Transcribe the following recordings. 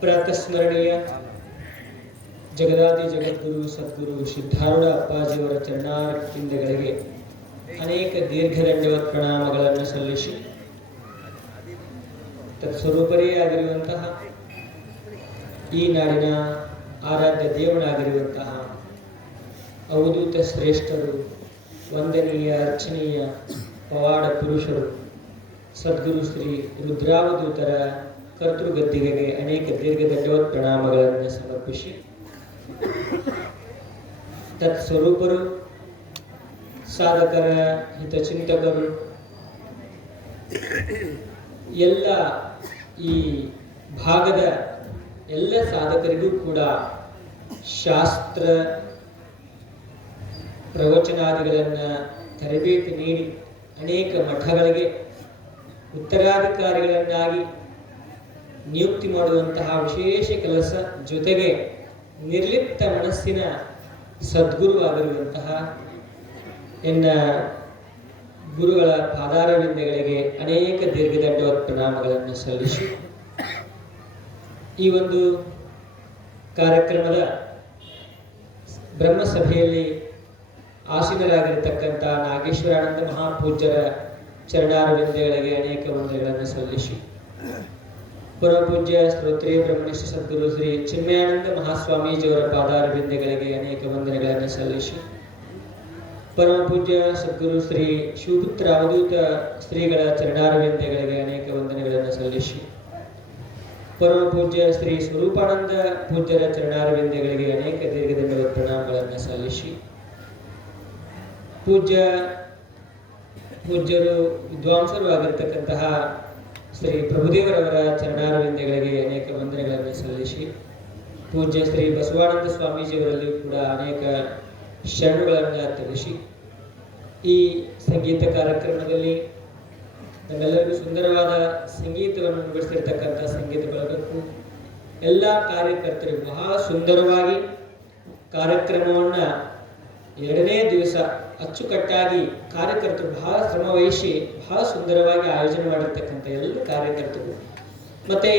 ಪ್ರಾತಸ್ಮರಣೀಯ ಜಗದಾದಿ ಜಗದ್ಗುರು ಸದ್ಗುರು ಸಿದ್ಧಾರೂಢ ಅಪ್ಪಾಜಿಯವರ ಚರಣಾರವಿಂದಗಳಿಗೆ ಅನೇಕ ದೀರ್ಘದಂಡವತ್ ಪ್ರಣಾಮಗಳನ್ನು ಸಲ್ಲಿಸಿ ತತ್ಸ್ವರೂಪರೇ ಆಗಿರುವಂತಹ ಈ ನಾಡಿನ ಆರಾಧ್ಯ ದೇವನಾಗಿರುವಂತಹ ಅವಧೂತ ಶ್ರೇಷ್ಠರು, ವಂದನೀಯ ಅರ್ಚನೀಯ ಪವಾಡ ಪುರುಷರು ಸದ್ಗುರು ಶ್ರೀ ರುದ್ರಾವಧೂತರ ಕರ್ತೃಗದ್ದಿಗೆಗೆ ಅನೇಕ ದೀರ್ಘದಂಡವತ್ ಪ್ರಣಾಮಗಳನ್ನು ಸಮರ್ಪಿಸಿ ತತ್ಸ್ವರೂಪರು, ಸಾಧಕರ ಹಿತಚಿಂತಕರು, ಎಲ್ಲ ಈ ಭಾಗದ ಎಲ್ಲ ಸಾಧಕರಿಗೂ ಕೂಡ ಶಾಸ್ತ್ರ ಪ್ರವಚನಾದಿಗಳನ್ನು ತರಬೇತಿ ನೀಡಿ ಅನೇಕ ಮಠಗಳಿಗೆ ಉತ್ತರಾಧಿಕಾರಿಗಳನ್ನಾಗಿ ನಿಯುಕ್ತಿ ಮಾಡುವಂತಹ ವಿಶೇಷ ಕೆಲಸ, ಜೊತೆಗೆ ನಿರ್ಲಿಪ್ತ ಮನಸ್ಸಿನ ಸದ್ಗುರು ಆಗಿರುವಂತಹ ಎನ್ನ ಗುರುಗಳ ಪಾದಾರವಿಂದಗಳಿಗೆ ಅನೇಕ ದೀರ್ಘದಂಡವತ್ ಪ್ರಣಾಮಗಳನ್ನು ಸಲ್ಲಿಸಿ ಈ ಒಂದು ಕಾರ್ಯಕ್ರಮದ ಬ್ರಹ್ಮಸಭೆಯಲ್ಲಿ ಆಸೀನರಾಗಿರತಕ್ಕಂಥ ನಾಗೇಶ್ವರಾನಂದ ಮಹಾಪೂಜ್ಯರ ಚರಣಾರವಿಂದಗಳಿಗೆ ಅನೇಕ ವಂದನೆಗಳನ್ನು ಸಲ್ಲಿಸಿ ಪರಮಪೂಜ್ಯ ಸ್ತೋತ್ರೀಯ ಬ್ರಹ್ಮನಿಷ್ಠ ಸದ್ಗುರು ಶ್ರೀ ಚಿನ್ಮಯಾನಂದ ಮಹಾಸ್ವಾಮೀಜಿಯವರ ಪಾದಾರವಿಂದಗಳಿಗೆ ಅನೇಕ ವಂದನೆಗಳನ್ನು ಸಲ್ಲಿಸಿ ಪರಮಪೂಜ್ಯ ಸದ್ಗುರು ಶ್ರೀ ಶಿವಪುತ್ರ ಅವಧೂತ ಶ್ರೀಗಳ ಚರಣಾರವಿಂದಗಳಿಗೆ ಅನೇಕ ವಂದನೆಗಳನ್ನು ಸಲ್ಲಿಸಿ ಪರಮಪೂಜ್ಯ ಶ್ರೀ ಸ್ವರೂಪಾನಂದ ಪೂಜ್ಯರ ಚರಣಾರವಿಂದಗಳಿಗೆ ಅನೇಕ ದೀರ್ಘದಂಡವತ್ ಪ್ರಣಾಮಗಳನ್ನು ಸಲ್ಲಿಸಿ ಪೂಜ್ಯರು ವಿದ್ವಾಂಸರು ಆಗಿರತಕ್ಕಂತಹ ಶ್ರೀ ಪ್ರಭುದೇವರವರ ಚರಣಾರವಿಂದಗಳಿಗೆ ಅನೇಕ ವಂದನೆಗಳನ್ನು ಸಲ್ಲಿಸಿ ಪೂಜ್ಯ ಶ್ರೀ ಬಸವಾನಂದ ಸ್ವಾಮೀಜಿಯವರಲ್ಲಿ ಕೂಡ ಅನೇಕ ಶರಣುಗಳನ್ನು ತಿಳಿಸಿ ಈ ಸಂಗೀತ ಕಾರ್ಯಕ್ರಮದಲ್ಲಿ ನಮ್ಮೆಲ್ಲರಿಗೂ ಸುಂದರವಾದ ಸಂಗೀತವನ್ನು ನುಡಿಸಿರ್ತಕ್ಕಂಥ ಸಂಗೀತ ಬಳಗಕ್ಕೂ ಎಲ್ಲ ಕಾರ್ಯಕರ್ತರಿಗೂ ಬಹಳ ಸುಂದರವಾಗಿ ಕಾರ್ಯಕ್ರಮವನ್ನು ಎರಡನೇ ದಿವಸ ಅಚ್ಚುಕಟ್ಟಾಗಿ ಕಾರ್ಯಕರ್ತರು ಬಹಳ ಶ್ರಮವಹಿಸಿ ಬಹಳ ಸುಂದರವಾಗಿ ಆಯೋಜನೆ ಮಾಡಿರ್ತಕ್ಕಂಥ ಎಲ್ಲ ಕಾರ್ಯಕರ್ತರು, ಮತ್ತೆ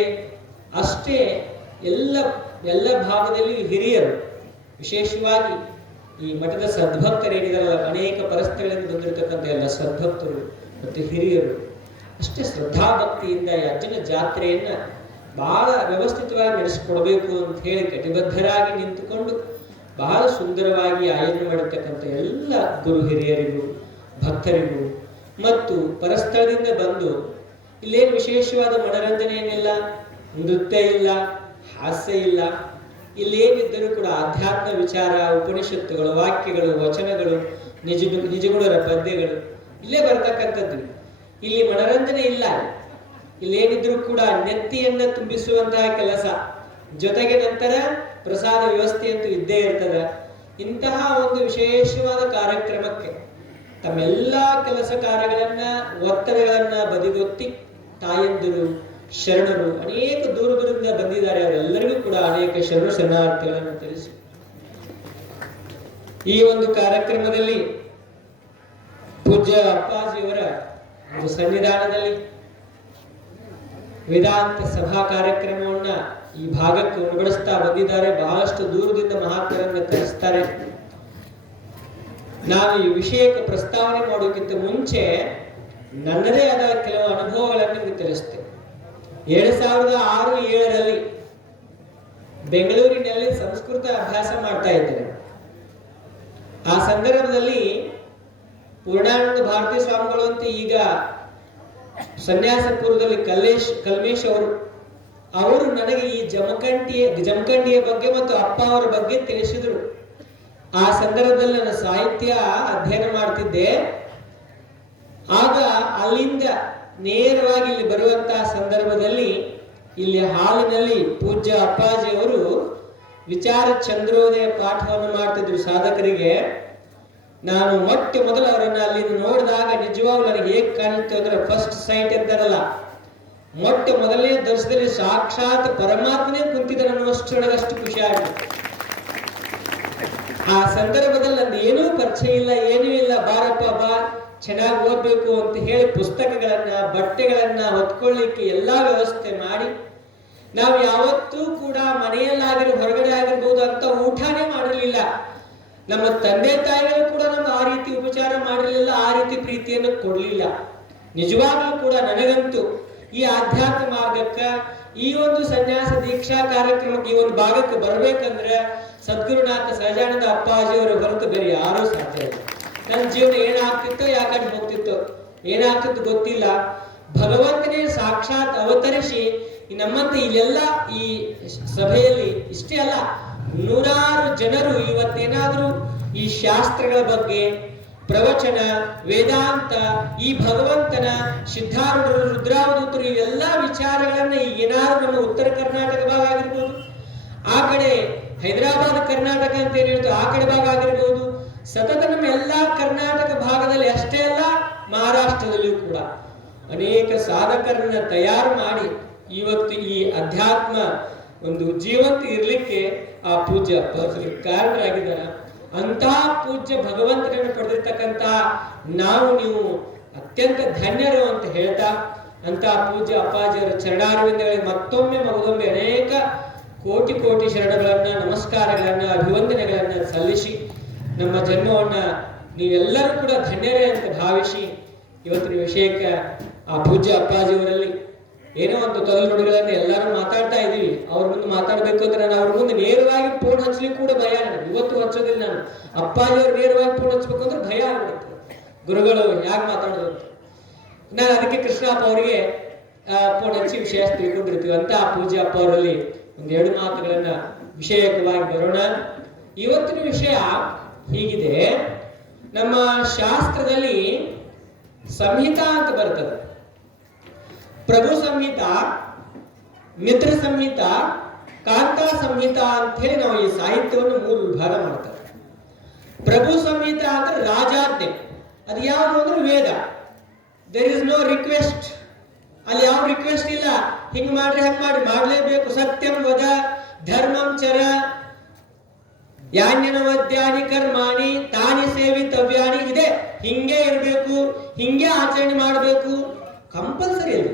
ಅಷ್ಟೇ ಎಲ್ಲ ಭಾಗದಲ್ಲಿ ಹಿರಿಯರು, ವಿಶೇಷವಾಗಿ ಈ ಮಠದ ಸದ್ಭಕ್ತರೇನಿದಾರಲ್ಲ, ಅನೇಕ ಪರಸ್ಥಳಗಳಿಂದ ಬಂದಿರತಕ್ಕಂಥ ಎಲ್ಲ ಸದ್ಭಕ್ತರು ಮತ್ತು ಹಿರಿಯರು ಅಷ್ಟೇ ಶ್ರದ್ಧಾಭಕ್ತಿಯಿಂದ ಈ ಅಜ್ಜನ ಜಾತ್ರೆಯನ್ನ ಬಹಳ ವ್ಯವಸ್ಥಿತವಾಗಿ ನಡೆಸಿಕೊಡ್ಬೇಕು ಅಂತ ಹೇಳಿ ಕಟಿಬದ್ಧರಾಗಿ ನಿಂತುಕೊಂಡು ಬಹಳ ಸುಂದರವಾಗಿ ಆಯೋಜನೆ ಮಾಡಿರ್ತಕ್ಕಂಥ ಎಲ್ಲ ಗುರು ಹಿರಿಯರಿಗೂ, ಭಕ್ತರಿಗೂ ಮತ್ತು ಪರಸ್ಥಳದಿಂದ ಬಂದು ಇಲ್ಲೇನು ವಿಶೇಷವಾದ ಮನರಂಜನೆ ಏನಿಲ್ಲ, ನೃತ್ಯ ಇಲ್ಲ, ಹಾಸ್ಯ ಇಲ್ಲ, ಇಲ್ಲೇನಿದ್ದರೂ ಕೂಡ ಆಧ್ಯಾತ್ಮ ವಿಚಾರ, ಉಪನಿಷತ್ತುಗಳು, ವಾಕ್ಯಗಳು, ವಚನಗಳು, ನಿಜಗುಣರ ಪದ್ಯಗಳು ಇಲ್ಲೇ ಬರ್ತಕ್ಕಂಥದ್ದು. ಇಲ್ಲಿ ಮನರಂಜನೆ ಇಲ್ಲ, ಇಲ್ಲೇನಿದ್ರೂ ಕೂಡ ನೆತ್ತಿಯನ್ನ ತುಂಬಿಸುವಂತಹ ಕೆಲಸ, ಜೊತೆಗೆ ನಂತರ ಪ್ರಸಾದ ವ್ಯವಸ್ಥೆ ಅಂತೂ ಇದ್ದೇ ಇರ್ತದೆ. ಇಂತಹ ಒಂದು ವಿಶೇಷವಾದ ಕಾರ್ಯಕ್ರಮಕ್ಕೆ ತಮ್ಮೆಲ್ಲ ಕೆಲಸ ಕಾರ್ಯಗಳನ್ನ, ಒತ್ತಡಗಳನ್ನ ಬದಿಗೊತ್ತಿ ತಾಯಂದಿರು, ಶರಣರು ಅನೇಕ ದೂರದಿಂದ ಬಂದಿದ್ದಾರೆ. ಅವರೆಲ್ಲರಿಗೂ ಕೂಡ ಅನೇಕ ಶರಣಾರ್ಥಿಗಳನ್ನು ತಿಳಿಸಿ ಈ ಒಂದು ಕಾರ್ಯಕ್ರಮದಲ್ಲಿ ಪೂಜ್ಯ ಅಪ್ಪಾಜಿಯವರ ಒಂದು ಸನ್ನಿಧಾನದಲ್ಲಿ ವೇದಾಂತ ಸಭಾ ಕಾರ್ಯಕ್ರಮವನ್ನ ಈ ಭಾಗಕ್ಕೆ ಉಣಬಡಿಸ್ತಾ ಬಂದಿದ್ದಾರೆ. ಬಹಳಷ್ಟು ದೂರದಿಂದ ಮಹಾತ್ಮರನ್ನು ಕರೆಸ್ತಾರೆ. ನಾನು ಈ ವಿಷಯಕ್ಕೆ ಪ್ರಸ್ತಾವನೆ ಮಾಡೋಕ್ಕಿಂತ ಮುಂಚೆ ನನ್ನದೇ ಆದ ಕೆಲವು ಅನುಭವಗಳನ್ನು ನಿಮಗೆ ತಿಳಿಸ್ತೇನೆ. 2006-2007ರಲ್ಲಿ ಬೆಂಗಳೂರಿನಲ್ಲಿ ಸಂಸ್ಕೃತ ಅಭ್ಯಾಸ ಮಾಡ್ತಾ ಇದ್ದೇನೆ. ಆ ಸಂದರ್ಭದಲ್ಲಿ ಪೂರ್ಣಾನಂದ ಭಾರತೀ ಸ್ವಾಮಿಗಳು ಅಂತ ಈಗ ಸನ್ಯಾಸ ಪೂರ್ವದಲ್ಲಿ ಕಲ್ಮೇಶ್ ಅವರು ನನಗೆ ಈ ಜಮಖಂಡಿಯ ಬಗ್ಗೆ ಮತ್ತು ಅಪ್ಪ ಅವರ ಬಗ್ಗೆ ತಿಳಿಸಿದರು. ಆ ಸಂದರ್ಭದಲ್ಲಿ ನಾನು ಸಾಹಿತ್ಯ ಅಧ್ಯಯನ ಮಾಡ್ತಿದ್ದೆ. ಆಗ ಅಲ್ಲಿಂದ ನೇರವಾಗಿ ಇಲ್ಲಿ ಬರುವಂತಹ ಸಂದರ್ಭದಲ್ಲಿ ಇಲ್ಲಿ ಹಾಲಿನಲ್ಲಿ ಪೂಜ್ಯ ಅಪ್ಪಾಜಿಯವರು ವಿಚಾರ ಚಂದ್ರೋದಯ ಪಾಠವನ್ನು ಮಾಡ್ತಿದ್ರು ಸಾಧಕರಿಗೆ. ನಾನು ಮೊಟ್ಟ ಮೊದಲು ಅವರನ್ನು ಅಲ್ಲಿ ನೋಡಿದಾಗ ನಿಜವಾಗ್ಲೂ ನನಗೆ ಹೇಗೆ ಕಾಣುತ್ತೆ ಅಂದ್ರೆ, ಫಸ್ಟ್ ಸೈಟ್ ಅಂತಾರಲ್ಲ, ಮೊಟ್ಟ ಮೊದಲನೇ ದರ್ಶನದಲ್ಲಿ ಸಾಕ್ಷಾತ್ ಪರಮಾತ್ಮನೇ ಕುಂತಿದ್ದಾನೆ ಅನ್ನುವಷ್ಟು ನನಗಷ್ಟು ಖುಷಿ ಆಗುತ್ತೆ. ಆ ಸಂದರ್ಭದಲ್ಲಿ ನಂದು ಏನೂ ಪರಿಚಯ ಇಲ್ಲ, ಏನೂ ಇಲ್ಲ, ಬಾರಪ್ಪ ಬಾ ಚೆನ್ನಾಗಿ ಓದ್ಬೇಕು ಅಂತ ಹೇಳಿ ಪುಸ್ತಕಗಳನ್ನ, ಬಟ್ಟೆಗಳನ್ನ ಹೊತ್ಕೊಳ್ಳಿಕ್ಕೆ ಎಲ್ಲಾ ವ್ಯವಸ್ಥೆ ಮಾಡಿ ನಾವು ಯಾವತ್ತೂ ಕೂಡ ಮನೆಯಲ್ಲಾಗಿರೋ ಹೊರಗಡೆ ಆಗಿರ್ಬೋದು ಅಂತ ಊಟನೇ ಮಾಡಿರಲಿಲ್ಲ. ನಮ್ಮ ತಂದೆ ತಾಯಿಗಳು ಕೂಡ ನಮ್ಗೆ ಆ ರೀತಿ ಉಪಚಾರ ಮಾಡಿರಲಿಲ್ಲ, ಆ ರೀತಿ ಪ್ರೀತಿಯನ್ನು ಕೊಡ್ಲಿಲ್ಲ. ನಿಜವಾಗ್ಲೂ ಕೂಡ ನನಗಂತೂ ಈ ಆಧ್ಯಾತ್ಮ ಮಾರ್ಗಕ್ಕ, ಈ ಒಂದು ಸನ್ಯಾಸ ದೀಕ್ಷಾ ಕಾರ್ಯಕ್ರಮಕ್ಕೆ, ಈ ಒಂದು ಭಾಗಕ್ಕೆ ಬರ್ಬೇಕಂದ್ರೆ ಸದ್ಗುರುನಾಥ ಸಹಜಾನಂದ ಅಪ್ಪಾಜಿಯವರ ಹೊರತು ಬೇರೆ ಯಾರೂ ಸಾಧ್ಯ ಇಲ್ಲ. ನನ್ನ ಜೀವನ ಏನಾಗ್ತಿತ್ತೋ, ಯಾಕಂದ್ರೆ ಹೋಗ್ತಿತ್ತೋ, ಏನಾಗ್ತಿತ್ತು ಗೊತ್ತಿಲ್ಲ. ಭಗವಂತನೇ ಸಾಕ್ಷಾತ್ ಅವತರಿಸಿ ನಮ್ಮಂತೆ ಇಲ್ಲೆಲ್ಲ ಈ ಸಭೆಯಲ್ಲಿ ಇಷ್ಟೇ ಅಲ್ಲ, ನೂರಾರು ಜನರು ಇವತ್ತೇನಾದ್ರೂ ಈ ಶಾಸ್ತ್ರಗಳ ಬಗ್ಗೆ ಪ್ರವಚನ, ವೇದಾಂತ, ಈ ಭಗವಂತನ ಸಿದ್ಧಾರೂಢರು, ರುದ್ರಾವಧೂತರು ಇವೆಲ್ಲ ವಿಚಾರಗಳನ್ನ ಏನಾದ್ರು ನಮ್ಮ ಉತ್ತರ ಕರ್ನಾಟಕ ಭಾಗ ಆಗಿರ್ಬೋದು, ಆ ಕಡೆ ಹೈದರಾಬಾದ್ ಕರ್ನಾಟಕ ಅಂತ ಏನ್ ಹೇಳ್ತು ಆ ಕಡೆ ಭಾಗ ಆಗಿರ್ಬೋದು, ಸತತ ನಮ್ಮ ಎಲ್ಲಾ ಕರ್ನಾಟಕ ಭಾಗದಲ್ಲಿ ಅಷ್ಟೇ ಅಲ್ಲ, ಮಹಾರಾಷ್ಟ್ರದಲ್ಲಿಯೂ ಕೂಡ ಅನೇಕ ಸಾಧಕರನ್ನ ತಯಾರು ಮಾಡಿ ಇವತ್ತು ಈ ಅಧ್ಯಾತ್ಮ ಒಂದು ಜೀವಂತ ಇರ್ಲಿಕ್ಕೆ ಆ ಪೂಜ್ಯ ಕಾರಣರಾಗಿದ್ದಾರೆ. ಅಂತ ಪೂಜ್ಯ ಭಗವಂತನನ್ನು ಪಡೆದಿರ್ತಕ್ಕಂಥ ನಾವು ನೀವು ಅತ್ಯಂತ ಧನ್ಯರು ಅಂತ ಹೇಳ್ತಾ, ಅಂತ ಪೂಜ್ಯ ಅಪ್ಪಾಜಿಯವರ ಚರಣಾರವಿಂದಗಳಿಗೆ ಮತ್ತೊಮ್ಮೆ ಮಗದೊಮ್ಮೆ ಅನೇಕ ಕೋಟಿ ಕೋಟಿ ಶರಣಗಳನ್ನ, ನಮಸ್ಕಾರಗಳನ್ನ, ಅಭಿವಂದನೆಗಳನ್ನ ಸಲ್ಲಿಸಿ ನಮ್ಮ ಜನ್ಮವನ್ನ ನೀವೆಲ್ಲರೂ ಕೂಡ ಧನ್ಯರೇ ಅಂತ ಭಾವಿಸಿ ಇವತ್ತಿನ ವಿಷಯಕ್ಕೆ ಆ ಪೂಜ್ಯ ಅಪ್ಪಾಜಿಯವರಲ್ಲಿ ಏನೋ ಒಂದು ತೊದಲು ನುಡಿಗಳನ್ನ ಎಲ್ಲರೂ ಮಾತಾಡ್ತಾ ಇದೀವಿ. ಅವ್ರ ಮುಂದೆ ಮಾತಾಡ್ಬೇಕು ಅಂದ್ರೆ ನಾನು ಅವ್ರ ಮುಂದೆ ನೇರವಾಗಿ ಫೋನ್ ಹಚ್ಚಲಿಕ್ಕೆ ಕೂಡ ಭಯ. ಇವತ್ತು ಹಚ್ಚೋದಿಲ್ಲ ನಾನು. ಅಪ್ಪಾಜಿ ಅವ್ರು ನೇರವಾಗಿ ಫೋನ್ ಹಚ್ಬೇಕು ಅಂದ್ರೆ ಭಯ ಆಗ್ಬಿಡುತ್ತೆ, ಗುರುಗಳು ಯಾಕೆ ಮಾತಾಡೋದು ಅಂತ. ನಾನು ಅದಕ್ಕೆ ಕೃಷ್ಣಪ್ಪ ಅವರಿಗೆ ಫೋನ್ ಹಚ್ಚಿ ವಿಷಯ ತಿಳ್ಕೊಂಡಿರ್ತೀವಿ ಅಂತ ಆ ಪೂಜ್ಯ ಅಪ್ಪ ಅವರಲ್ಲಿ ಒಂದೆರಡು ಮಾತುಗಳನ್ನ ವಿಷಯಕವಾಗಿ ಬರೋಣ. ಇವತ್ತಿನ ವಿಷಯ ಹೀಗಿದೆ. ನಮ್ಮ ಶಾಸ್ತ್ರದಲ್ಲಿ ಸಂಹಿತಾ ಅಂತ ಬರ್ತದೆ. ಪ್ರಭು ಸಂಹಿತಾ, ಮಿತ್ರ ಸಂಹಿತಾ, ಕಾಂತಾ ಸಂಹಿತಾ ಅಂತ ಹೇಳಿ ನಾವು ಈ ಸಾಹಿತ್ಯವನ್ನು 3 ವಿಭಾಗ ಮಾಡ್ತಾರೆ. ಪ್ರಭು ಸಂಹಿತಾ ಅಂದ್ರೆ ರಾಜಾಜ್ಞೆ. ಅದು ಯಾವುದು ಅಂದ್ರೆ Veda. There is no request. ಅಲ್ಲಿ ಯಾವ ರಿಕ್ವೆಸ್ಟ್ ಇಲ್ಲ, ಹಿಂಗ್ ಮಾಡ್ರಿ ಹಂಗ್ ಮಾಡಿ, ಮಾಡ್ಲೇಬೇಕು. ಸತ್ಯಂ ವದ ಧರ್ಮಂ ಚರ ಯಾನ್ಯನವದ್ಯಾನಿ ಕರ್ಮಾಣಿ ತಾನಿ ಸೇವಿತವ್ಯಾನಿ ಇದೆ. ಹಿಂಗೆ ಇರಬೇಕು, ಹಿಂಗೆ ಆಚರಣೆ ಮಾಡಬೇಕು, ಕಂಪಲ್ಸರಿ ಇದೆ.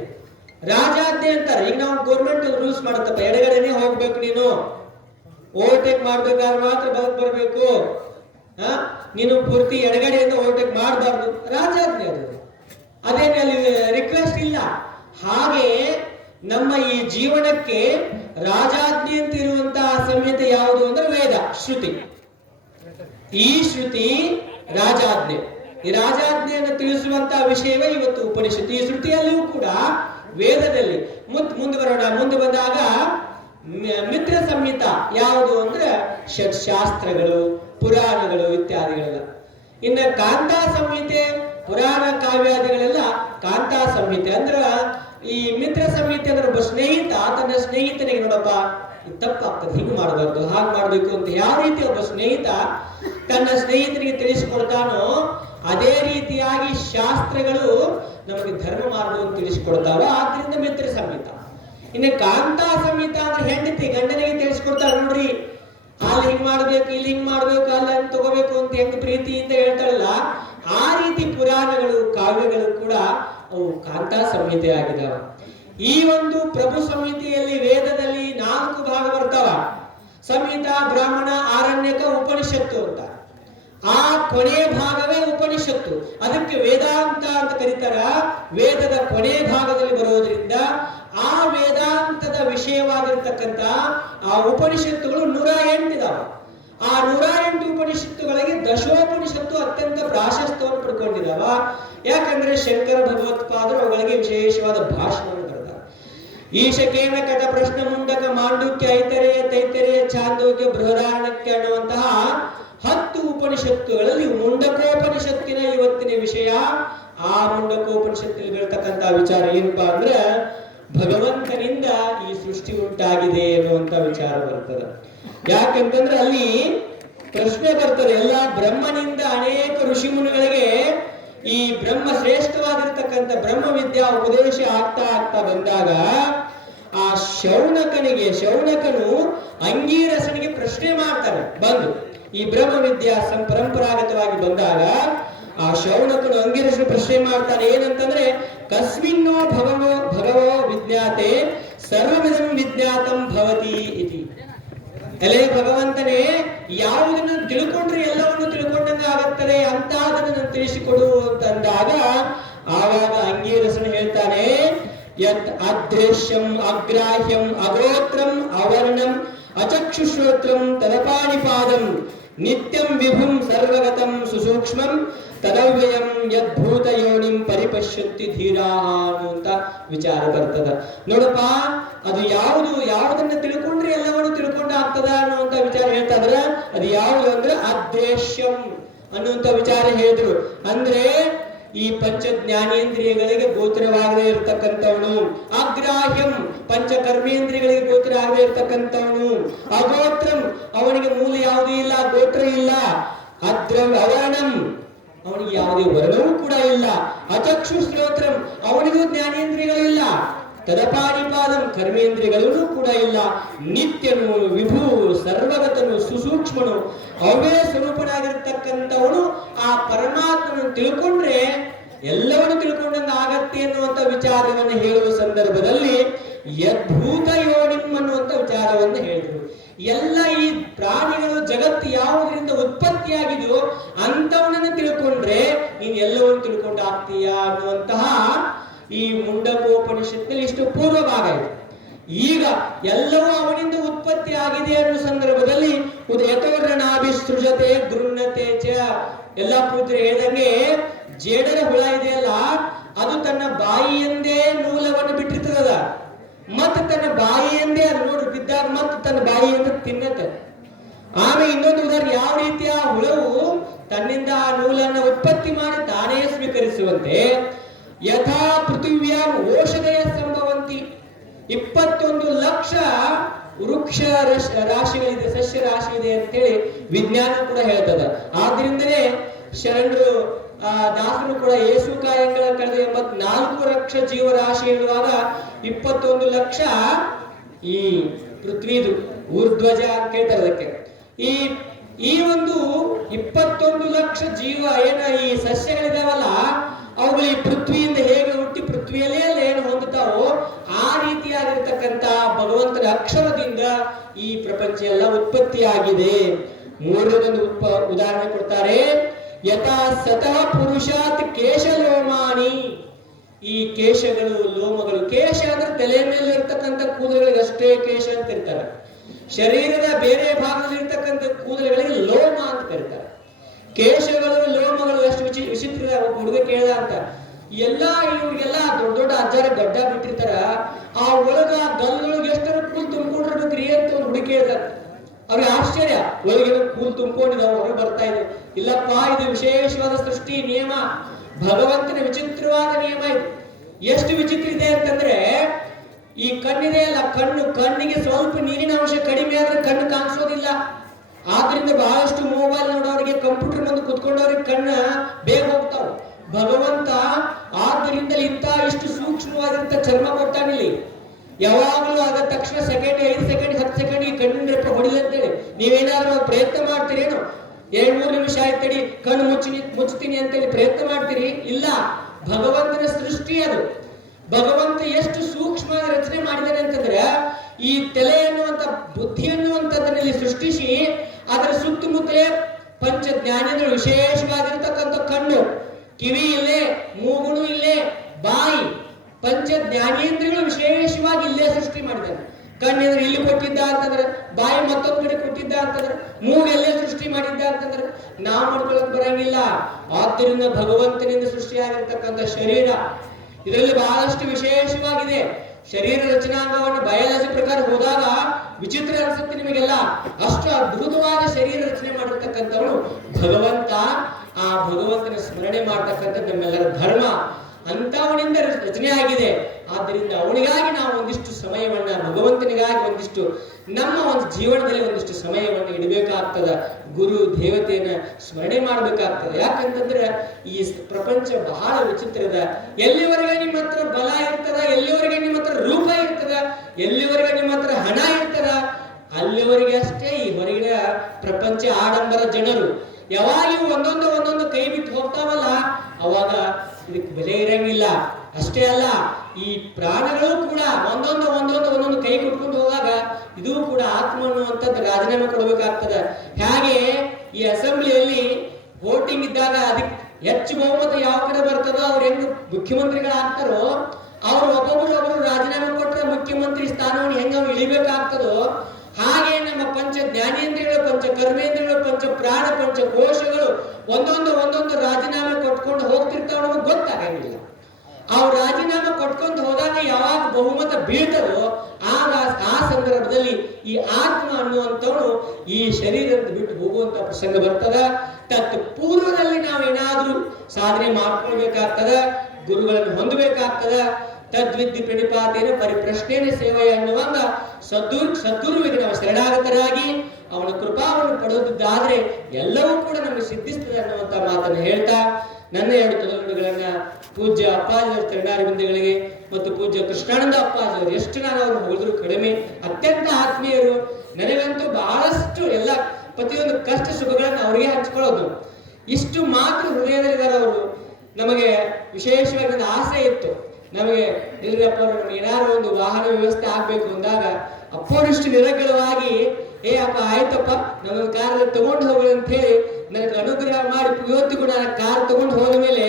ರಾಜಾಜ್ಞೆ ಅಂತಾರೆ. ಈಗ ನಾವು ಗೌರ್ಮೆಂಟ್ ರೂಲ್ಸ್ ಮಾಡುತ್ತಪ್ಪ, ಎಡಗಡೆನೆ ಹೋಗ್ಬೇಕು, ನೀನು ಓವರ್ಟೇಕ್ ಮಾಡ್ಬೇಕಾದ್ರೆ ಮಾತ್ರ ಬರಬೇಕು, ನೀನು ಪೂರ್ತಿ ಎಡಗಡೆಯಿಂದ ಓವರ್ಟೇಕ್ ಮಾಡಬಾರ್ದು, ರಾಜಾಜ್ಞೆ ಅದು. ಅದೇನೆ ಅಲ್ಲಿ ರಿಕ್ವೆಸ್ಟ್ ಇಲ್ಲ. ಹಾಗೆ ನಮ್ಮ ಈ ಜೀವನಕ್ಕೆ ರಾಜಾಜ್ಞೆ ಅಂತ ಇರುವಂತಹ ಸಂಹಿತೆ ಯಾವುದು ಅಂದ್ರೆ ವೇದ, ಶ್ರುತಿ. ಈ ಶ್ರುತಿ ರಾಜಾಜ್ಞೆ. ಈ ರಾಜಾಜ್ಞೆಯನ್ನು ತಿಳಿಸುವಂತಹ ವಿಷಯವೇ ಇವತ್ತು ಉಪನಿಷತ್ತು. ಈ ಶ್ರುತಿಯಲ್ಲಿಯೂ ಕೂಡ ವೇದದಲ್ಲಿ ಮುಂದೆ ಬರೋಣ. ಮುಂದೆ ಬಂದಾಗ ಮಿತ್ರ ಸಂಹಿತ ಯಾವುದು ಅಂದ್ರೆ ಷಟ್ಶಾಸ್ತ್ರಗಳು, ಪುರಾಣಗಳು ಇತ್ಯಾದಿಗಳೆಲ್ಲ. ಇನ್ನ ಕಾಂತಾ ಸಂಹಿತೆ, ಪುರಾಣ ಕಾವ್ಯಾದಿಗಳೆಲ್ಲ ಕಾಂತಾ ಸಂಹಿತೆ. ಅಂದ್ರ ಈ ಮಿತ್ರ ಸಂಹಿತೆ ಅಂದ್ರೆ ಒಬ್ಬ ಸ್ನೇಹಿತ ತನ್ನ ಸ್ನೇಹಿತನಿಗೆ, ನೋಡಪ್ಪ ಇದು ತಪ್ಪಾಗ್ತದೆ, ಹಿಂಗ್ ಮಾಡಬಾರ್ದು, ಹಾಗೆ ಮಾಡ್ಬೇಕು ಅಂತ ಯಾವ ರೀತಿ ಒಬ್ಬ ಸ್ನೇಹಿತ ತನ್ನ ಸ್ನೇಹಿತನಿಗೆ ತಿಳಿಸಿಕೊಡ್ತಾನೋ ಅದೇ ರೀತಿಯಾಗಿ ಶಾಸ್ತ್ರಗಳು ನಮಗೆ ಧರ್ಮ ಮಾರ್ಗವನ್ನು ತಿಳಿಸಿಕೊಡ್ತಾವ. ಆದ್ರಿಂದ ಮಿತ್ರ ಸಂಹಿತ. ಇನ್ನು ಕಾಂತಾ ಸಂಹಿತ ಅಂದ್ರೆ ಹೆಂಡತಿ ಗಂಡನಿಗೆ ತಿಳಿಸ್ಕೊಡ್ತಾಳೆ, ನೋಡ್ರಿ ಅಲ್ಲಿ ಹಿಂಗ್ ಮಾಡ್ಬೇಕು, ಇಲ್ಲಿ ಹಿಂಗ್ ಮಾಡ್ಬೇಕು, ಅಲ್ಲಿ ಹಂಗ್ ತಗೋಬೇಕು ಅಂತ ಹೆಂಗ್ ಪ್ರೀತಿಯಿಂದ ಹೇಳ್ತಾಳಲ್ಲ, ಆ ರೀತಿ ಪುರಾಣಗಳು ಕಾವ್ಯಗಳು ಕೂಡ ಅವು ಕಾಂತಾ ಸಂಹಿತೆ ಆಗಿದಾವ. ಈ ಒಂದು ಪ್ರಭು ಸಂಹಿತೆಯಲ್ಲಿ ವೇದದಲ್ಲಿ 4 ಭಾಗ ಬರ್ತಾವ. ಸಂಹಿತ, ಬ್ರಾಹ್ಮಣ, ಆರಣ್ಯಕ, ಉಪನಿಷತ್ತು ಅಂತ. ಆ ಕೊನೆಯ ಭಾಗವೇ ಉಪನಿಷತ್ತು. ಅದಕ್ಕೆ ವೇದಾಂತ ಅಂತ ಕರೀತಾರ. ವೇದದ ಕೊನೆಯ ಭಾಗದಲ್ಲಿ ಬರೋದ್ರಿಂದ ಆ ವೇದಾಂತದ ವಿಷಯವಾಗಿರ್ತಕ್ಕಂಥ ಆ ಉಪನಿಷತ್ತುಗಳು 108 ಇದಾವೆ. ಆ 108 ಉಪನಿಷತ್ತುಗಳಿಗೆ ದಶೋಪನಿಷತ್ತು ಅತ್ಯಂತ ಪ್ರಾಶಸ್ತ್ಯವನ್ನು ಪಡ್ಕೊಂಡಿದ್ದಾವ. ಯಾಕಂದ್ರೆ ಶಂಕರ ಭಗವತ್ಪಾದರು ಅವುಗಳಿಗೆ ವಿಶೇಷವಾದ ಭಾಷಣವನ್ನು ಬರೆದಾರೆ. ಈಶಕೇನ ಕಟ ಪ್ರಶ್ನ ಮುಂಡಕ ಮಾಂಡುಕ್ಯ ಐತರೇಯ ತೈತರೇಯ ಛಾಂದೋಗ್ಯ ಬೃಹದಾರಣ್ಯಕ ಅನ್ನುವಂತಹ 10 ಉಪನಿಷತ್ತುಗಳಲ್ಲಿ ಮುಂಡಕೋಪನಿಷತ್ತಿನ ಇವತ್ತಿನ ವಿಷಯ. ಆ ಮುಂಡಕೋಪನಿಷತ್ತಿನಲ್ಲಿ ಬೀಳ್ತಕ್ಕಂಥ ವಿಚಾರ ಏನಪ್ಪಾ ಅಂದ್ರೆ ಭಗವಂತನಿಂದ ಈ ಸೃಷ್ಟಿ ಉಂಟಾಗಿದೆ ಎನ್ನುವಂತ ವಿಚಾರ ಬರ್ತದೆ. ಯಾಕಂತಂದ್ರೆ ಅಲ್ಲಿ ಪ್ರಶ್ನೆ ಬರ್ತದೆ, ಎಲ್ಲ ಬ್ರಹ್ಮನಿಂದ ಅನೇಕ ಋಷಿ ಮುನಿಗಳಿಗೆ ಈ ಬ್ರಹ್ಮ ಶ್ರೇಷ್ಠವಾಗಿರ್ತಕ್ಕಂಥ ಬ್ರಹ್ಮ ವಿದ್ಯಾ ಉಪದೇಶ ಆಗ್ತಾ ಆಗ್ತಾ ಬಂದಾಗ ಆ ಶೌನಕನು ಅಂಗೀರಸನಿಗೆ ಪ್ರಶ್ನೆ ಮಾಡ್ತಾನೆ. ಬಂದು ಈ ಬ್ರಹ್ಮ ವಿದ್ಯಾ ಪರಂಪರಾಗತವಾಗಿ ಬಂದಾಗ ಆ ಶೌನಕನು ಅಂಗೀರಸನ ಪ್ರಶ್ನೆ ಮಾಡ್ತಾನೆ. ಏನಂತಂದ್ರೆ ಕಸ್ಮಿನ್ನೋ ಭಗವೋ ವಿಜ್ಞಾತೆ ಸರ್ವವಿಧಂ ವಿಜ್ಞಾತಂ ಭವತಿ ಇತಿ. ಎಲೆ ಭಗವಂತನೇ, ಯಾವುದನ್ನು ತಿಳ್ಕೊಂಡ್ರೆ ಎಲ್ಲವನ್ನು ತಿಳ್ಕೊಂಡಂಗ ಆಗುತ್ತದೆ, ಅಂತಹದನ್ನು ನಾನು ತಿಳಿಸಿಕೊಡು ಅಂತಂದಾಗ ಆವಾಗ ಅಂಗೀರಸನು ಹೇಳ್ತಾನೆ, ಯತ್ ಅದೃಶ್ಯಂ ಅಗ್ರಾಹ್ಯಂ ಅಗೋತ್ರಂ ಅವರ್ಣಂ ಅಚಕ್ಷುಶ್ರೋತ್ರಂ ತದಪಾಣಿಪಾದಂ ನಿತ್ಯಂ ವಿಭುಂ ಸರ್ವಗತಂ ಸುಸೂಕ್ಷ್ಮಂ ತದವ್ಯಯಂ ಯದ್ಭೂತ ಯೋನಿಂ ಪರಿಪಶ್ಯಂತಿ ಧೀರಾಹ ಅಂತ ವಿಚಾರ ಬರ್ತದ. ನೋಡಪ್ಪ, ಅದು ಯಾವುದನ್ನ ತಿಳ್ಕೊಂಡ್ರೆ ಎಲ್ಲವನ್ನು ತಿಳ್ಕೊಂಡಾಗ್ತದ ಅನ್ನುವಂತ ವಿಚಾರ ಹೇಳ್ತಾ ಇದ್ರ, ಅದು ಯಾವುದು ಅಂದ್ರೆ ಅದ್ರೇಶ್ಯಂ ಅನ್ನುವಂತ ವಿಚಾರ ಹೇಳಿದ್ರು. ಅಂದ್ರೆ ಈ ಪಂಚ ಜ್ಞಾನೇಂದ್ರಿಯಗಳಿಗೆ ಗೋಚರವಾಗದೇ ಇರತಕ್ಕಂಥವನು, ಅಗ್ರಾಹ್ಯಂ ಪಂಚ ಕರ್ಮೇಂದ್ರಿಯಗಳಿಗೆ ಗೋಚರ ಆಗದೆ ಇರತಕ್ಕಂಥವನು, ಅಗೋತ್ರಂ ಅವನಿಗೆ ಮೂಲ ಯಾವುದೂ ಇಲ್ಲ, ಗೋತ್ರ ಇಲ್ಲ, ಅವರ್ಣಂ ಅವನಿಗೆ ಯಾವುದೇ ವರ್ಣವೂ ಕೂಡ ಇಲ್ಲ, ಅಚಕ್ಷು ಶ್ರೋತ್ರಂ ಅವನಿಗೂ ಜ್ಞಾನೇಂದ್ರಿಯಗಳಿಲ್ಲ, ತದಪಾಣಿಪಾದಂ ಕರ್ಮೇಂದ್ರಿಯಗಳೂ ಕೂಡ ಇಲ್ಲ, ನಿತ್ಯನು ವಿಭು ಸರ್ವಗತನು ಸುಸೂಕ್ಷ್ಮನು ಅವೇ ಸ್ವರೂಪನಾಗಿರ್ತಕ್ಕಂಥವನು ಆ ಪರಮಾತ್ಮನ ತಿಳ್ಕೊಂಡ್ರೆ ಎಲ್ಲವನ್ನು ತಿಳ್ಕೊಂಡಂಗ ಆಗತ್ತೆ ಅನ್ನುವಂತ ವಿಚಾರವನ್ನು ಹೇಳುವ ಸಂದರ್ಭದಲ್ಲಿ ಯದ್ಭೂತ ಯೋನಿಂ ಅನ್ನುವಂತ ವಿಚಾರವನ್ನು ಹೇಳಿದ್ರು. ಎಲ್ಲ ಈ ಪ್ರಾಣಿಗಳು ಜಗತ್ತು ಯಾವುದರಿಂದ ಉತ್ಪತ್ತಿಯಾಗಿದೆಯೋ ಅಂತವನನ್ನು ತಿಳ್ಕೊಂಡ್ರೆ ನೀನು ಎಲ್ಲವನ್ನು ತಿಳ್ಕೊಂಡಾಗ್ತೀಯ ಅನ್ನುವಂತಹ ಈ ಮುಂಡಕೋಪನಿಷತ್ನಲ್ಲಿ ಇಷ್ಟು ಪೂರ್ವ ಭಾಗ ಇದೆ. ಈಗ ಎಲ್ಲವೂ ಅವನಿಂದ ಉತ್ಪತ್ತಿ ಆಗಿದೆ ಅನ್ನೋ ಸಂದರ್ಭದಲ್ಲಿ ಯಥೋರ್ಣಾಭಿಸೃಜತೆ ಗೃಹ್ಣತೆ ಚ, ಎಲ್ಲಾ ಪೂಜ್ಯರು ಹೇಳಿದಂಗೆ ಜೇಡರ ಹುಳ ಇದೆಯಲ್ಲ, ಅದು ತನ್ನ ಬಾಯಿಯಂದೇ ಮೂಲವನ್ನು ಬಿಟ್ಟಿರ್ತದ, ಮತ್ತೆ ತನ್ನ ಬಾಯಿಯಂದೇ ಅದು ನೋಡಿ ಬಿದ್ದಾಗ ಮತ್ತೆ ತನ್ನ ಬಾಯಿಯಿಂದ ತಿನ್ನತ್ತೆ. ಆಮೇಲೆ ಇನ್ನೊಂದು ಉದಾಹರಣೆ, ಯಾವ ರೀತಿಯ ಹುಳವು ತನ್ನಿಂದ ಆ ನೂಲನ್ನು ಉತ್ಪತ್ತಿ ಮಾಡಿ ತಾನೇ ಸ್ವೀಕರಿಸುವಂತೆ ಯಥಾ ಪೃಥಿವ್ಯಾಂ ಓಷಧಯ ಸಂಭವಂತಿ, 21 ಲಕ್ಷ ವೃಕ್ಷ ರಾಶಿಗಳಿದೆ, ಸಸ್ಯ ರಾಶಿ ಇದೆ ಅಂತೇಳಿ ವಿಜ್ಞಾನ ಕೂಡ ಹೇಳ್ತದ. ಆದ್ರಿಂದಲೇ ಶರಣರು ದಾಸರು ಕೂಡ ಏಸುಕಾಯಂಗಳ ಕಳೆದ 84 ಲಕ್ಷ ಜೀವರಾಶಿ ಹೇಳುವಾಗ 21 ಲಕ್ಷ ಈ ಪೃಥ್ವಿದು ಊರ್ಧ್ವಜ ಅಂತ ಕೇಳ್ತಾರೆ ಅದಕ್ಕೆ. ಈ ಒಂದು 21 ಲಕ್ಷ ಜೀವ ಏನ ಈ ಸಸ್ಯಗಳಿದಾವಲ್ಲ, ಅವುಗಳು ಈ ಪೃಥ್ವಿಯಿಂದ ಹೇಗೆ ಹುಟ್ಟಿ ಪೃಥ್ವಿಯಲ್ಲೇ ಏನು ಹೊಂದುತ್ತಾವೋ ಆ ರೀತಿಯಾಗಿರ್ತಕ್ಕಂಥ ಭಗವಂತನ ಅಕ್ಷರದಿಂದ ಈ ಪ್ರಪಂಚ ಎಲ್ಲ ಉತ್ಪತ್ತಿಯಾಗಿದೆ. ಮೂರನೇದೊಂದು ಉದಾಹರಣೆ ಕೊಡ್ತಾರೆ, ಯಥಾ ಸತಃ ಪುರುಷಾತ್ ಕೇಶಲೋಮಾನಿ, ಈ ಕೇಶಗಳು ಲೋಮಗಳು, ಕೇಶ ಅಂದ್ರೆ ತಲೆ ಮೇಲೆ ಇರ್ತಕ್ಕಂಥ ಕೂದಲುಗಳಿಗೆ ಅಷ್ಟೇ ಕೇಶ ಅಂತ ಇರ್ತಾರೆ, ಶರೀರದ ಬೇರೆ ಭಾಗದಲ್ಲಿ ಇರ್ತಕ್ಕಂಥ ಕೂದಲುಗಳಿಗೆ ಲೋಮ ಅಂತ ಕರೀತಾರೆ. ಕೇಶಗಳು ಲೋಮಗಳು ಎಷ್ಟು ವಿಚಿತ್ರ. ಒಬ್ಬ ಹುಡುಗ ಕೇಳ್ದ ಅಂತ, ಎಲ್ಲಾ ಇವ್ರಿಗೆಲ್ಲ ದೊಡ್ಡ ದೊಡ್ಡ ಅಜ್ಜಾರ ಗಡ್ಡ ಬಿಟ್ಟಿರ್ತಾರ, ಆ ಒಳಗ ಗಲ್ಲೊಳಗೆ ಎಷ್ಟರ ಕೂಲ್ ತುಂಬಿಕೊಂಡಿರ್ಬೇಕ್ರಿ ಅಂತ ಒಂದು ಹುಡುಗಿ ಕೇಳ್ದ. ಅವ್ರಿಗೆ ಆಶ್ಚರ್ಯ, ಒಳಗೆ ಕೂಲ್ ತುಂಬಿಕೊಂಡಿದ್ದಾವ, ಹೊರಗೆ ಬರ್ತಾ ಇದೆ. ಇಲ್ಲಪ್ಪ, ಇದು ವಿಶೇಷವಾದ ಸೃಷ್ಟಿ ನಿಯಮ, ಭಗವಂತನ ವಿಚಿತ್ರವಾದ ನಿಯಮ. ಇದು ಎಷ್ಟು ವಿಚಿತ್ರ ಇದೆ ಅಂತಂದ್ರೆ, ಈ ಕಣ್ಣಿದೆ ಅಲ್ಲ, ಕಣ್ಣಿಗೆ ಸ್ವಲ್ಪ ನೀರಿನ ಅಂಶ ಕಡಿಮೆ ಆದ್ರೆ ಕಣ್ಣು ಕಾಣಿಸೋದಿಲ್ಲ. ಆದ್ರಿಂದ ಬಹಳಷ್ಟು ಮೊಬೈಲ್ ನೋಡೋರಿಗೆ, ಕಂಪ್ಯೂಟರ್ ಮುಂದೆ ಕುತ್ಕೊಂಡವ್ರಿಗೆ ಕಣ್ಣ ಬೇಗ ಹೋಗ್ತಾವ. ಭಗವಂತ ಆದ್ದರಿಂದಲೇ ಇಂಥ ಇಷ್ಟು ಸೂಕ್ಷ್ಮವಾಗಿರಂತ ಚರ್ಮ ಕೊಟ್ಟಾನಿಲ್ಲಿ. ಯಾವಾಗಲೂ ಆದ ತಕ್ಷಣ ಸೆಕೆಂಡ್ 5 ಸೆಕೆಂಡ್ 10 ಸೆಕೆಂಡ್ ಈ ಕಣ್ಣಿನ ರೆಪ್ಪ ಹೊಡಿದಂತೇಳಿ ನೀವೇನಾದ್ರೂ ಪ್ರಯತ್ನ ಮಾಡ್ತೀರೇನು? 2-3 ನಿಮಿಷ ಆಯ್ತಡಿ ಕಣ್ಣು ಮುಚ್ತೀನಿ ಅಂತೇಳಿ ಪ್ರಯತ್ನ ಮಾಡ್ತೀರಿ? ಇಲ್ಲ, ಭಗವಂತನ ಸೃಷ್ಟಿ ಅದು. ಭಗವಂತ ಎಷ್ಟು ಸೂಕ್ಷ್ಮ ರಚನೆ ಮಾಡಿದ್ದಾನೆ ಅಂತಂದ್ರೆ, ಈ ತಲೆ ಅನ್ನುವಂತ ಬುದ್ಧಿ ಅನ್ನುವಂಥದ್ದನ್ನಲ್ಲಿ ಸೃಷ್ಟಿಸಿ ಅದರ ಸುತ್ತಮುತ್ತಲೇ ಪಂಚ ಜ್ಞಾನೇಂದ್ರ ವಿಶೇಷವಾಗಿರ್ತಕ್ಕಂಥ ಕಣ್ಣು, ಕಿವಿ ಇಲ್ಲೇ, ಮೂಗುಳು ಇಲ್ಲೇ, ಬಾಯಿ, ಪಂಚ ಜ್ಞಾನೇಂದ್ರಿಯಗಳು ವಿಶೇಷವಾಗಿ ಇಲ್ಲೇ ಸೃಷ್ಟಿ ಮಾಡಿದ್ದಾನೆ. ಕಣ್ಣೇಂದ್ರೆ ಇಲ್ಲಿ ಕೊಟ್ಟಿದ್ದ ಅಂತಂದ್ರೆ, ಬಾಯಿ ಮತ್ತೊಂದು ಕಡೆ ಕೊಟ್ಟಿದ್ದ ಅಂತಂದ್ರೆ, ಮೂಗೆಲ್ಲೇ ಸೃಷ್ಟಿ ಮಾಡಿದ್ದ ಅಂತಂದ್ರೆ ನಾವು ಮಾಡ್ಕೊಳಕ್ ಬರಂಗಿಲ್ಲ. ಆದ್ದರಿಂದ ಭಗವಂತನಿಂದ ಸೃಷ್ಟಿಯಾಗಿರ್ತಕ್ಕಂಥ ಶರೀರ ಇದರಲ್ಲಿ ಬಹಳಷ್ಟು ವಿಶೇಷವಾಗಿದೆ. ಶರೀರ ರಚನಾಂಗವನ್ನು ಬಯಾಲಜಿ ಪ್ರಕಾರ ಹೋದಾಗ ವಿಚಿತ್ರ ಅನ್ಸುತ್ತೆ ನಿಮಗೆಲ್ಲ. ಅಷ್ಟು ಅದ್ಭುತವಾದ ಶರೀರ ರಚನೆ ಮಾಡಿರ್ತಕ್ಕಂಥವನು ಭಗವಂತ. ಆ ಭಗವಂತನ ಸ್ಮರಣೆ ಮಾಡ್ತಕ್ಕಂಥದ್ದು ನಮ್ಮೆಲ್ಲರ ಧರ್ಮ. ಅಂತವನಿಂದ ರಚನೆ ಆಗಿದೆ. ಆದ್ದರಿಂದ ಅವನಿಗಾಗಿ ನಾವು ಒಂದಿಷ್ಟು ಸಮಯವನ್ನ, ಭಗವಂತನಿಗಾಗಿ ಒಂದಿಷ್ಟು ನಮ್ಮ ಒಂದು ಜೀವನದಲ್ಲಿ ಒಂದಿಷ್ಟು ಸಮಯವನ್ನು ಇಡಬೇಕಾಗ್ತದ. ಗುರು ದೇವತೆಯನ್ನ ಸ್ಮರಣೆ ಮಾಡಬೇಕಾಗ್ತದೆ. ಯಾಕಂತಂದ್ರೆ ಈ ಪ್ರಪಂಚ ಬಹಳ ವಿಚಿತ್ರದ. ಎಲ್ಲಿವರೆಗೆ ನಿಮ್ಮ ಹತ್ರ ಬಲ ಇರ್ತದ, ಎಲ್ಲಿವರೆಗೆ ನಿಮ್ಮ ಹತ್ರ ರೂಪ ಇರ್ತದ, ಎಲ್ಲಿವರೆಗೆ ನಿಮ್ಮ ಹತ್ರ ಹಣ ಇರ್ತದ, ಅಲ್ಲಿವರೆಗೆ ಅಷ್ಟೇ ಈ ಹೊರಗಿನ ಪ್ರಪಂಚ ಆಡಂಬರ ಜನರು. ಯಾವಾಗ ಇವು ಒಂದೊಂದು ಕೈ ಬಿಟ್ಟು ಹೋಗ್ತಾವಲ್ಲ, ಅವಾಗ ಇದಕ್ಕೆ ಬೆಲೆ ಇರಂಗಿಲ್ಲ. ಅಷ್ಟೇ ಅಲ್ಲ, ಈ ಪ್ರಾಣಗಳು ಕೂಡ ಒಂದೊಂದು ಕೈ ಕೊಟ್ಕೊಂಡು ಹೋದಾಗ ಇದು ಕೂಡ ಆತ್ಮ ಅನ್ನುವಂಥದ್ದು ರಾಜೀನಾಮೆ ಕೊಡಬೇಕಾಗ್ತದೆ. ಹೇಗೆ ಈ ಅಸೆಂಬ್ಲಿಯಲ್ಲಿ ವೋಟಿಂಗ್ ಇದ್ದಾಗ ಅದಕ್ಕೆ ಹೆಚ್ಚು ಬಹುಮತ ಯಾವ ಕಡೆ ಬರ್ತದೋ ಅವ್ರು ಹೆಂಗ್ ಮುಖ್ಯಮಂತ್ರಿಗಳಾಗ್ತಾರೋ, ಅವ್ರು ಒಬ್ಬೊಬ್ರು ರಾಜೀನಾಮೆ ಕೊಟ್ಟರೆ ಮುಖ್ಯಮಂತ್ರಿ ಸ್ಥಾನವನ್ನು ಹೆಂಗ ಇಳಿಬೇಕಾಗ್ತದೋ, ಹಾಗೆ ನಮ್ಮ ಪಂಚ ಜ್ಞಾನೇಂದ್ರಿಯಗಳು, ಪಂಚ ಕರ್ಮೇಂದ್ರಿಯಗಳು, ಪಂಚ ಪ್ರಾಣ, ಪಂಚ ಕೋಶಗಳು ಒಂದೊಂದು ರಾಜೀನಾಮೆ ಕೊಟ್ಕೊಂಡು ಹೋಗ್ತಿರ್ತಾವ, ನಮಗೆ ಗೊತ್ತಾಗಂಗಿಲ್ಲ. ಅವ್ರು ರಾಜೀನಾಮೆ ಕೊಟ್ಕೊಂಡು ಹೋದಾಗ ಯಾವಾಗ ಬಹುಮತ ಬೀಳ್ತದೋ ಆಗ ಆ ಸಂದರ್ಭದಲ್ಲಿ ಈ ಆತ್ಮ ಅನ್ನುವಂಥವನು ಈ ಶರೀರದ ಬಿಟ್ಟು ಹೋಗುವಂತ ಪ್ರಸಂಗ ಬರ್ತದ. ತತ್ ಪೂರ್ವದಲ್ಲಿ ನಾವೇನಾದ್ರೂ ಸಾಧನೆ ಮಾಡ್ಕೊಳ್ಬೇಕಾಗ್ತದ, ಗುರುಗಳನ್ನು ಹೊಂದಬೇಕಾಗ್ತದ. ತದ್ವಿದ್ಧಿ ಪ್ರಣಿಪಾತೇನ ಪರಿಪ್ರಶ್ನೇನ ಸೇವೆ ಅನ್ನುವಂಗ ಸದ್ಗುರುವಿಗೆ ನಾವು ಶರಣಾಗತರಾಗಿ ಅವನ ಕೃಪಾವನ್ನು ಪಡೆಯುವುದಾದ್ರೆ ಎಲ್ಲವೂ ಕೂಡ ನಮಗೆ ಸಿದ್ಧಿಸ್ತದೆ ಅನ್ನುವಂತ ಮಾತನ್ನು ಹೇಳ್ತಾ ನನ್ನ 2 ತೊಲನುಡಿಗಳನ್ನ ಪೂಜ್ಯ ಅಪ್ಪಾಜಿಯವರ ಚರಣಾರಿ ಬಿಂದುಗಳಿಗೆ ಮತ್ತು ಪೂಜ್ಯ ಕೃಷ್ಣಾನಂದ ಅಪ್ಪಾಜಿಯವರು, ಎಷ್ಟು ನಾನು ಅವರು ಹೋದ್ರು ಕಡಿಮೆ, ಅತ್ಯಂತ ಆತ್ಮೀಯರು. ನನಗಂತೂ ಬಹಳಷ್ಟು ಎಲ್ಲ ಪ್ರತಿಯೊಂದು ಕಷ್ಟ ಸುಖಗಳನ್ನು ಅವರಿಗೆ ಹಂಚ್ಕೊಳ್ಳೋದು. ಇಷ್ಟು ಮಾತ್ರ ಹೃದಯದಲ್ಲಿದ್ದಾರೆ ಅವರು. ನಮಗೆ ವಿಶೇಷವಾಗಿ ಒಂದು ಆಸೆ ಇತ್ತು, ನಮಗೆ ಇಲ್ಲರಪ್ಪ ನಮ್ಗೆ ಏನಾದ್ರು ಒಂದು ವಾಹನ ವ್ಯವಸ್ಥೆ ಆಗ್ಬೇಕು ಅಂದಾಗ ಅಪ್ಪನಿಷ್ಟು ನಿರಗ್ಗಳವಾಗಿ ಅಪ್ಪ ಆಯ್ತಪ್ಪ ನಮ್ಮೊಂದು ಕಾರಲ್ಲಿ ತಗೊಂಡು ಹೋಗಿ ಅಂತ ಹೇಳಿ ನನಗೆ ಅನುಗ್ರಹ ಮಾಡಿ ಇವತ್ತಿಗೂ ನಾನು ಕಾರ್ ತಗೊಂಡು ಹೋದ ಮೇಲೆ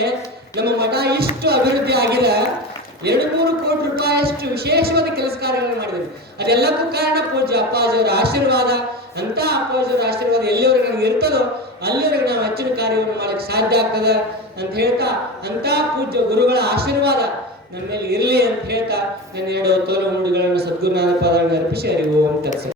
ನಮ್ಮ ಮಠ ಇಷ್ಟು ಅಭಿವೃದ್ಧಿ ಆಗಿದೆ. 2-3 ಕೋಟಿ ರೂಪಾಯಿಯಷ್ಟು ವಿಶೇಷವಾದ ಕೆಲಸ ಕಾರ್ಯಗಳನ್ನು ಮಾಡಿದ್ರು. ಅದೆಲ್ಲಕ್ಕೂ ಕಾರಣ ಪೂಜ್ಯ ಅಪ್ಪಾಜಿಯವರ ಆಶೀರ್ವಾದ. ಅಂತ ಅಪ್ಪಾಜಿಯವರ ಆಶೀರ್ವಾದ ಎಲ್ಲಿವರೆಗೆ ನನಗೆ ಇರ್ತದೋ ಅಲ್ಲಿವರೆಗೆ ನಾವು ಹೆಚ್ಚಿನ ಕಾರ್ಯವನ್ನು ಮಾಡಲಿಕ್ಕೆ ಸಾಧ್ಯ ಆಗ್ತದೆ ಅಂತ ಹೇಳ್ತಾ, ಅಂತ ಪೂಜ್ಯ ಗುರುಗಳ ಆಶೀರ್ವಾದ ನನ್ನ ಮೇಲೆ ಇರಲಿ ಅಂತ ಹೇಳ್ತಾ ನನ್ನ 2 ತೋಲುಮುಡಿಗಳನ್ನು ಸದ್ಗುರುನಾಥ ಪಾದಗಳನ್ನು ಅರ್ಪಿಸಿ ಅರಿವು ಅಂತ